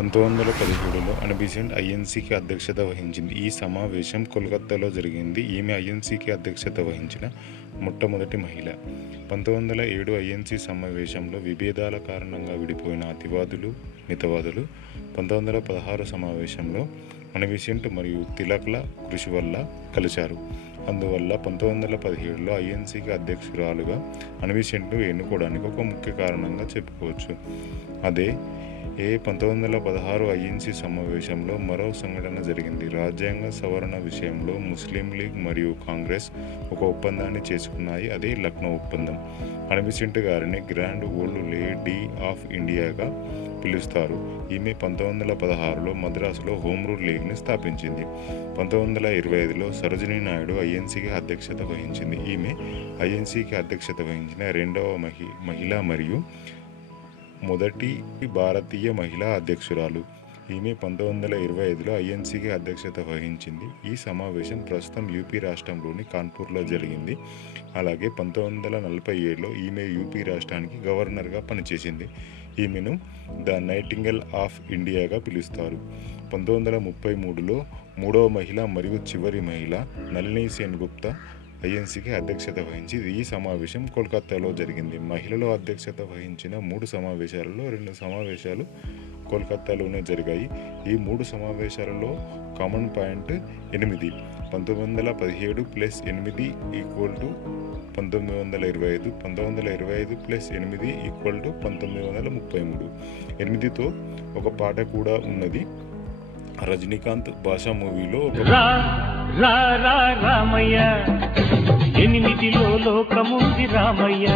1917లో అన్నా బెసెంట్ ఐఎన్సీకి అధ్యక్షత వహించింది. ఈ సమావేశం కోల్కతాలో జరిగింది. ఈమె ఐఎన్సీకి అధ్యక్షత వహించిన మొట్టమొదటి మహిళ. 1907 ఐఎన్సీ సమావేశంలో విభేదాల కారణంగా విడిపోయిన అతివాదులు, మితవాదులు 1916 సమావేశంలో అన్నా బెసెంట్ మరియు తిలక్ల కృషి వల్ల కలిశారు. అందువల్ల 1917లో ఐఎన్సీకి అధ్యక్షురాలుగా అన్నా బెసెంట్ను ఎన్నుకోవడానికి ఒక ముఖ్య కారణంగా చెప్పుకోవచ్చు. అదే 1916 ఐఎన్సీ సమావేశంలో మరో సంఘటన జరిగింది. రాజ్యాంగ సవరణ విషయంలో ముస్లిం లీగ్ మరియు కాంగ్రెస్ ఒక ఒప్పందాన్ని చేసుకున్నాయి. అదే లక్నో ఒప్పందం. అన్నా బెసెంట్ గారిని గ్రాండ్ ఓల్డ్ లేడీ ఆఫ్ ఇండియాగా పిలుస్తారు. ఈమె 1916లో మద్రాసులో హోమ్ రూల్ లీగ్ని స్థాపించింది. 1925లో సరోజినీ నాయుడు ఐఎన్సీకి అధ్యక్షత వహించింది. ఈమె ఐఎన్సీకి అధ్యక్షత వహించిన రెండవ మహిళ మరియు మొదటి భారతీయ మహిళా అధ్యక్షురాలు. ఈమె 1925లో ఐఎన్సీకి అధ్యక్షత వహించింది. ఈ సమావేశం ప్రస్తుతం యూపీ రాష్ట్రంలోని కాన్పూర్లో జరిగింది. అలాగే 1947లో ఈమె యూపీ రాష్ట్రానికి గవర్నర్గా పనిచేసింది. ఈమెను ద నైటింగేల్ ఆఫ్ ఇండియాగా పిలుస్తారు. 1933లో మూడవ మహిళ మరియు చివరి మహిళ నళిని సెన్గుప్తా ఐఎన్సీకి అధ్యక్షత వహించి ఈ సమావేశం కోల్కతాలో జరిగింది. మహిళలు అధ్యక్షత వహించిన 3 సమావేశాలలో 2 సమావేశాలు కోల్కతాలోనే జరిగాయి. ఈ 3 సమావేశాలలో కామన్ పాయింట్ 8. 1917 + 8 = 1925. 1925 + 8 = 1933. 8తో ఒక పాట కూడా ఉన్నది. రజనీకాంత్ భాషా మూవీలో రామయ్య 8లో లోకముంది రామయ్య.